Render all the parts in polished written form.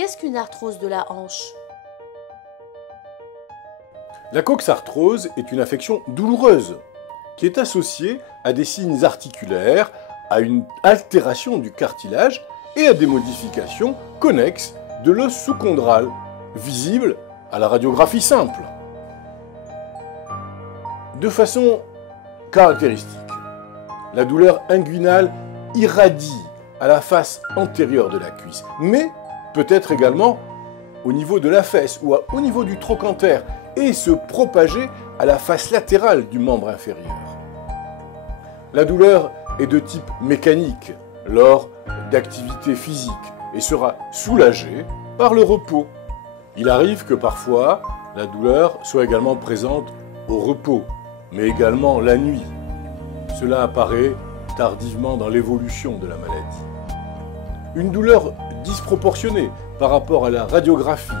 Qu'est-ce qu'une arthrose de la hanche? La coxarthrose est une affection douloureuse qui est associée à des signes articulaires, à une altération du cartilage et à des modifications connexes de l'os sous-chondral, visibles à la radiographie simple. De façon caractéristique, la douleur inguinale irradie à la face antérieure de la cuisse, mais peut être également au niveau de la fesse ou au niveau du trochanter et se propager à la face latérale du membre inférieur. La douleur est de type mécanique lors d'activités physiques et sera soulagée par le repos. Il arrive que parfois la douleur soit également présente au repos, mais également la nuit. Cela apparaît tardivement dans l'évolution de la maladie. Une douleur disproportionnée par rapport à la radiographie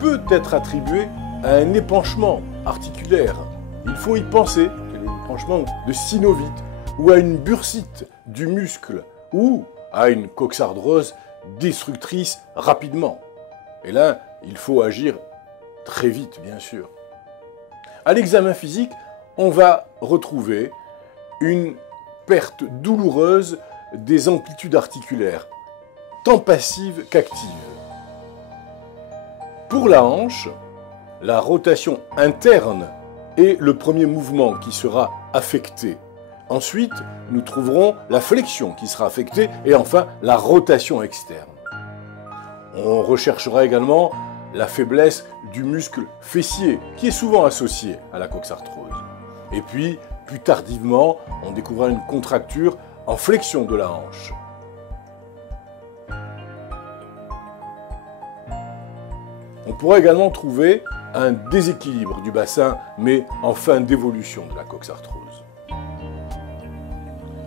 peut être attribuée à un épanchement articulaire. Il faut y penser, c'est l'épanchement de synovite, ou à une bursite du muscle, ou à une coxarthrose destructrice rapidement. Et là, il faut agir très vite, bien sûr. À l'examen physique, on va retrouver une perte douloureuse des amplitudes articulaires, tant passives qu'actives. Pour la hanche, la rotation interne est le premier mouvement qui sera affecté. Ensuite, nous trouverons la flexion qui sera affectée et enfin la rotation externe. On recherchera également la faiblesse du muscle fessier qui est souvent associé à la coxarthrose. Et puis, plus tardivement, on découvrira une contracture en flexion de la hanche. On pourra également trouver un déséquilibre du bassin, mais en fin d'évolution de la coxarthrose.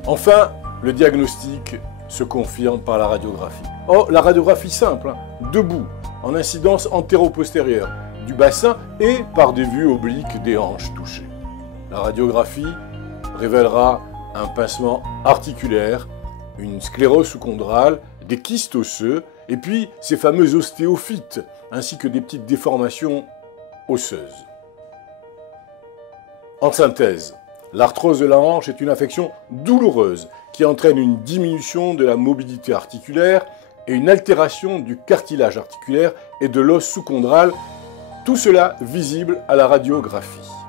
Enfin, le diagnostic se confirme par la radiographie. Oh, la radiographie simple, debout, en incidence antéro-postérieure du bassin et par des vues obliques des hanches touchées. La radiographie révélera un pincement articulaire, une sclérose sous-chondrale, des kystes osseux, et puis ces fameux ostéophytes, ainsi que des petites déformations osseuses. En synthèse, l'arthrose de la hanche est une affection douloureuse qui entraîne une diminution de la mobilité articulaire et une altération du cartilage articulaire et de l'os sous-chondral, tout cela visible à la radiographie.